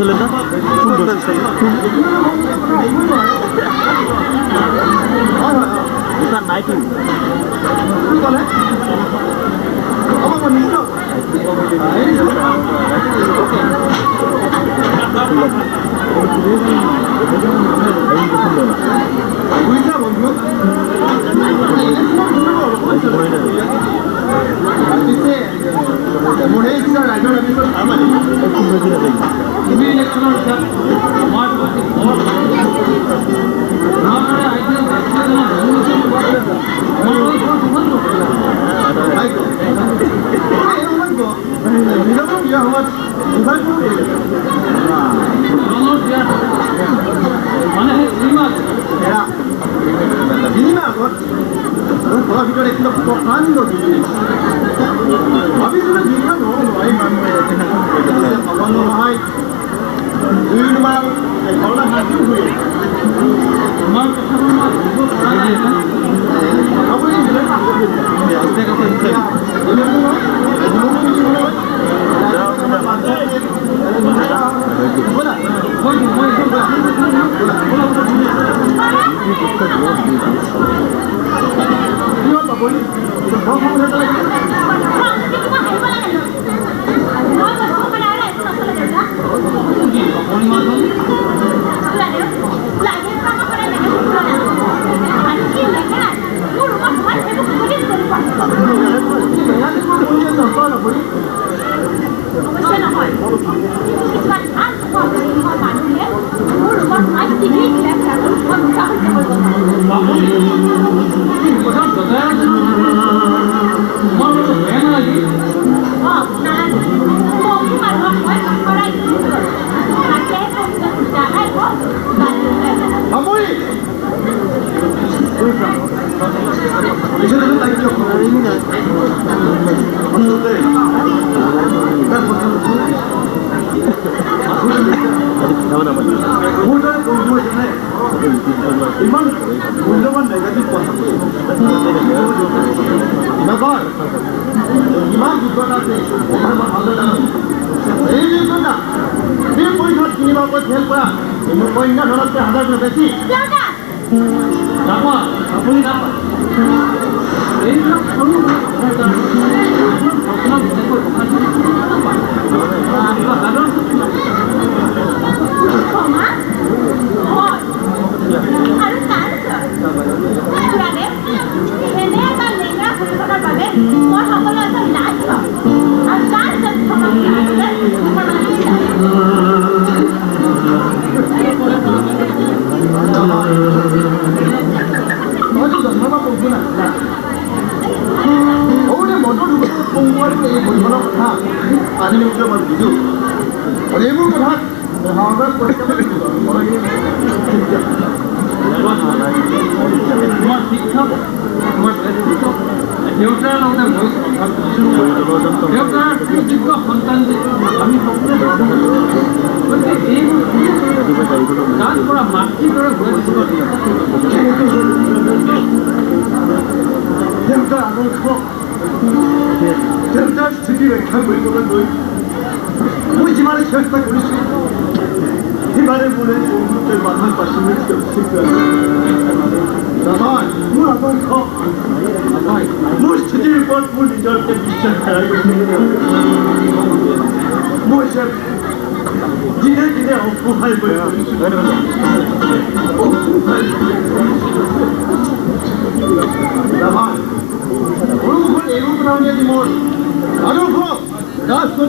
চলে না দোকান নাই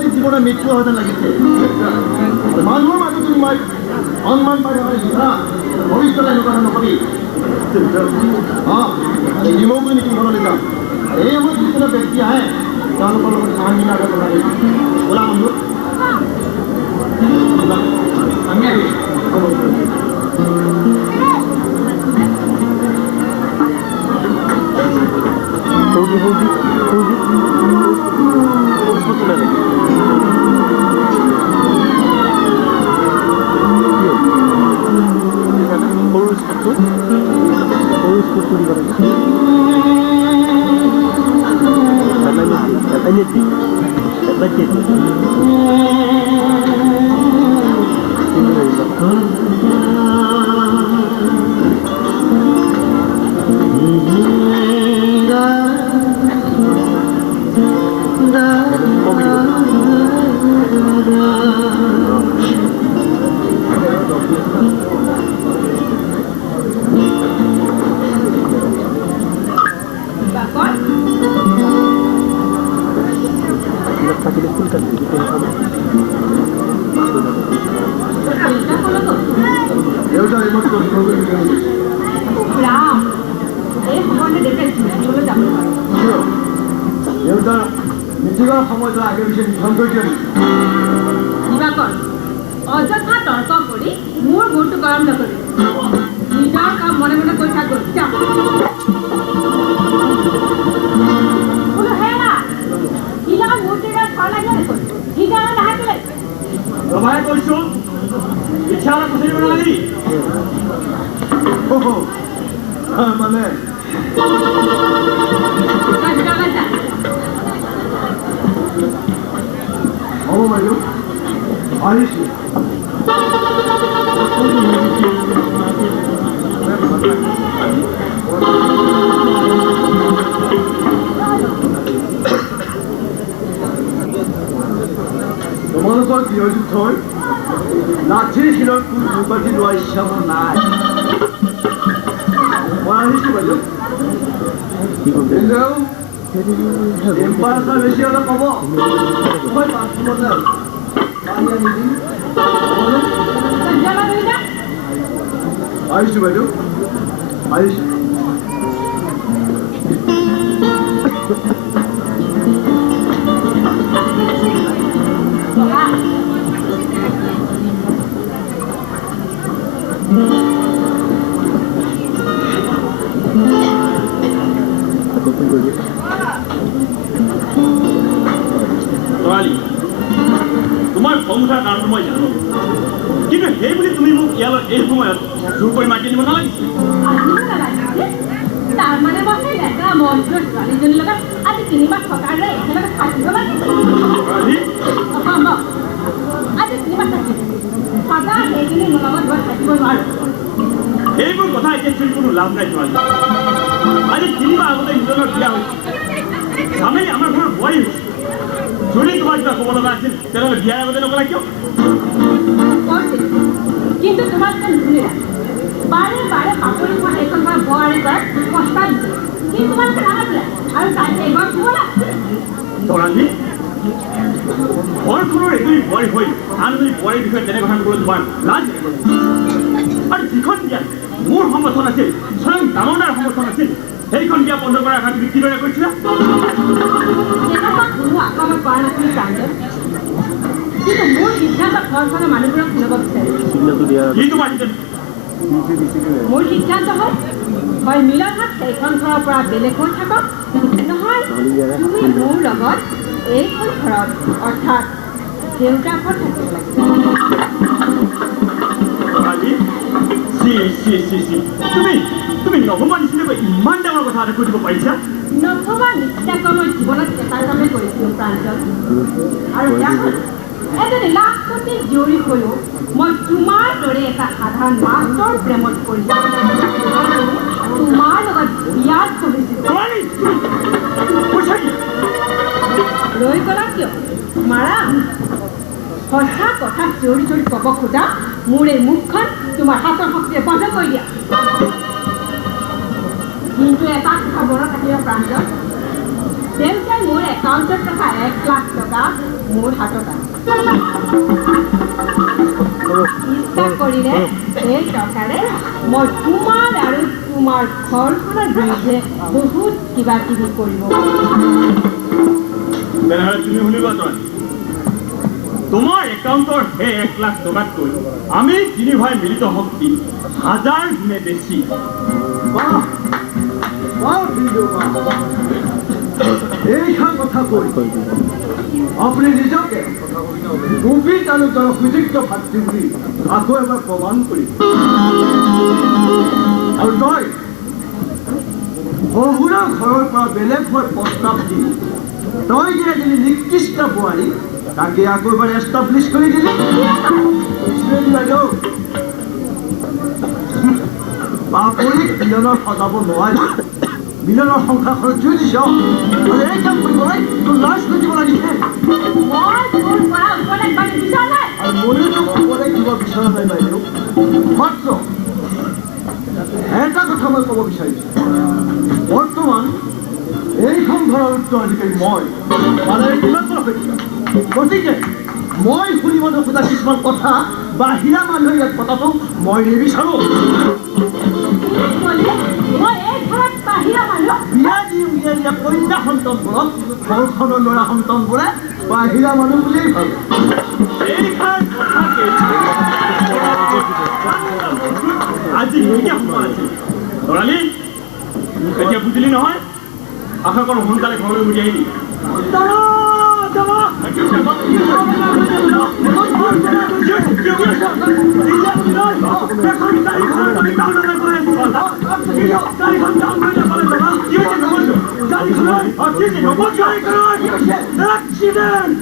কি জীবনে মৃত্যু হতে লাগিছে মানুহৰ মাজত মই সন্মান পাই ভৱিষ্যতে এনেকুৱা নকবি এই নিমখটো নীতি মনলৈ যাওঁ এই সময়ত যদি কোনো ব্যক্তি আহে তেওঁলোকৰ লগত সাহায্য কৰিব লাগে ওলা বন্ধু আমি আহি মিটিঙৰ সময়ত আগে পিছে নিধন কৰি দিয়ক অযথা তৰ্ক কৰি মোৰ মূৰটো গৰম নকৰি নিজৰ কাম মনে মনে কৰি থাক ৰমাই কৈছো ইচ্ছা খুচিব নালাগি মানে হ'ব বাইদেউ আহিছোঁ তোমালোকৰ গৃহযুদ্ধৰ লাঠিৰ শিলৰ কোন উপাধি লোৱাৰ ইচ্ছা মোৰ নাই মই আহিছোঁ বাইদেউ কিন্তু টেম্পাৰেচাৰ বেছি হ'লে ক'ব মই বাথৰুমতে আহিছোঁ বাইদেউ আহিছোঁ তোমাৰ খং উঠাৰ কাৰণটো মই জানো কিন্তু সেই বুলি তুমি মোক ইয়ালৈ এই সময়ত জোৰ কৰি মাতি দিব নালাগিছিল তাৰ মানে মই সেই লেতেৰা মন্ত্ৰৰ ছোৱালীজনীৰ লগত আজি তিনিবাৰ থকাৰ লৈ একেলগে থাকিব লাগিব আজি তিনিবাৰ থাকিব সদায় সেইজনী মোৰ লগত গৈ থাকিব নোৱাৰো সেইবোৰ কথা এতিয়া চুৰি কোনো লাভ নাই ছোৱালী আজি তিনিবাৰ আগতে ইজনৰ বিয়া হৈছে স্বামী আমাৰ ঘৰৰ বোৱাৰী হৈছে যদি তোমাৰ কিবা ক'ব লগা আছিল তেনেহ'লে বিয়াৰ আগতে নকলা কিয় কিন্তু তোমাক নুশুনিলা বাৰে বাৰে পাপৰি খোৱা সেইখন ঘৰ বোৱাৰী কৰাত কষ্ট দিছে কিন্তু তোমালোকে নালাগিলে আৰু তাই এইবাৰ শুবলা তৰাণী ঘৰখনৰ এজনী বোৱাৰী হৈ আন এজনী বোৱাৰীৰ বিষয়ে তেনে কথা ক'বলৈ তোমাৰ লাজ আৰু যিখন বিয়াত মোৰ সমৰ্থন আছিল স্বয়ং ডাঙৰ সমৰ্থন আছিল সেইখন বিয়া বন্ধ কৰাৰ আশা তুমি কিদৰে কৰিছিলা আক্ৰমণ কৰা নাছিল প্ৰাঞ্জল কিন্তু মোৰ সিদ্ধান্ত ঘৰখনৰ মানুহবোৰক শুনাব বিচাৰিছো মোৰ সিদ্ধান্ত হ'ল হয় মিলন হাত সেইখন ঘৰৰ পৰা বেলেগ হৈ থাকক নহয় তুমি মোৰ লগত এইখন ঘৰত অৰ্থাৎ দেউতাৰ ঘৰত থাকিব লাগিব তুমি নভবা নিচিনাকৈ ইমান ডাঙৰ কথা এটা কৈ দিব পাৰিছা নভবা নিচিনাকৈ মই জীৱনত এটা কামেই কৰিছিলোঁ প্ৰাঞ্জল আৰু এজনী লাখপতি জীয়ৰী হৈও মই তোমাৰ দৰে এটা সাধাৰণ মাষ্টৰ প্ৰেমত পৰিছিলোঁ তোমাৰ লগত বিয়াত বহিছিলোঁ ৰৈ গ'লা কিয় মাৰা সঁচা কথা চিঞৰি চিঞৰি ক'ব খোজা মোৰ এই মুখখন তোমাৰ হাতৰ শক্তিয়ে বন্ধ কৰি দিয়া কিন্তু এটা কথা মনত থাকিব প্ৰাঞ্জল দেউতাই মোৰ একাউণ্টত থকা 1 লাখ টকা মোৰ হাতত আছে ইচ্ছা কৰিলে এই টকাৰে মই তোমাৰ আৰু তোমাৰ ঘৰখনৰ বিৰুদ্ধে বহুত কিবা কিবি কৰিব তুমি শুনিবা তই তোমাৰ একাউণ্টৰ সেই 1 লাখ টকাতকৈ আমি 3 ভাই মিলিত শক্তি 1000 গুণে বেছি এইখন কথা কৈ আপুনি নিজকে গোপী তালুকৰ সুযুক্ত ভাতৃ বুলি আকৌ এবাৰ প্ৰমাণ কৰিব আৰু তই শহুৰৰ ঘৰৰ পৰা বেলেগ হৈ প্ৰস্তাৱ দি তই যে এজনী নিকৃষ্ট বোৱাৰী তাকে আকৌ এবাৰ এষ্টাব্লিছ কৰি দিলে বাইদেউ বাপৰিক মিলনৰ সজাব নোৱাৰে মিলনৰ সংসাৰখনত জুই দিছ আৰু এই কাম কৰিবলৈ তোৰ লাজ খুজিব লাগিছে মই তোৰ পৰা উপদেশ পাব বিচৰা নাই আৰু ময়ো উপদেশ দিব বিচৰা নাই বাইদেউ মাত্ৰ এটা কথা মই ক'ব বিচাৰিছোঁ বৰ্তমান এইখন ঘৰৰ উত্তৰাধিকাৰী মই মানে গতিকে মই শুনিব নোখোজা কিছুমান কথা বাহিৰা মানুহে ইয়াত পতাটো মই নিবিচাৰোঁ মই এই ঘৰত বাহিৰা মানুহ বিয়া দিয়া কন্যা সন্তানবোৰক ঘৰখনৰ ল'ৰা সন্তানবোৰে বাহিৰা মানুহ বুলিয়েই ভাবে আজি এতিয়া সময় আছে ল'ৰালি এতিয়া বুজিলি নহয় আশা কৰোঁ সোনকালে ঘৰলৈ উঠি আহিবি Accident!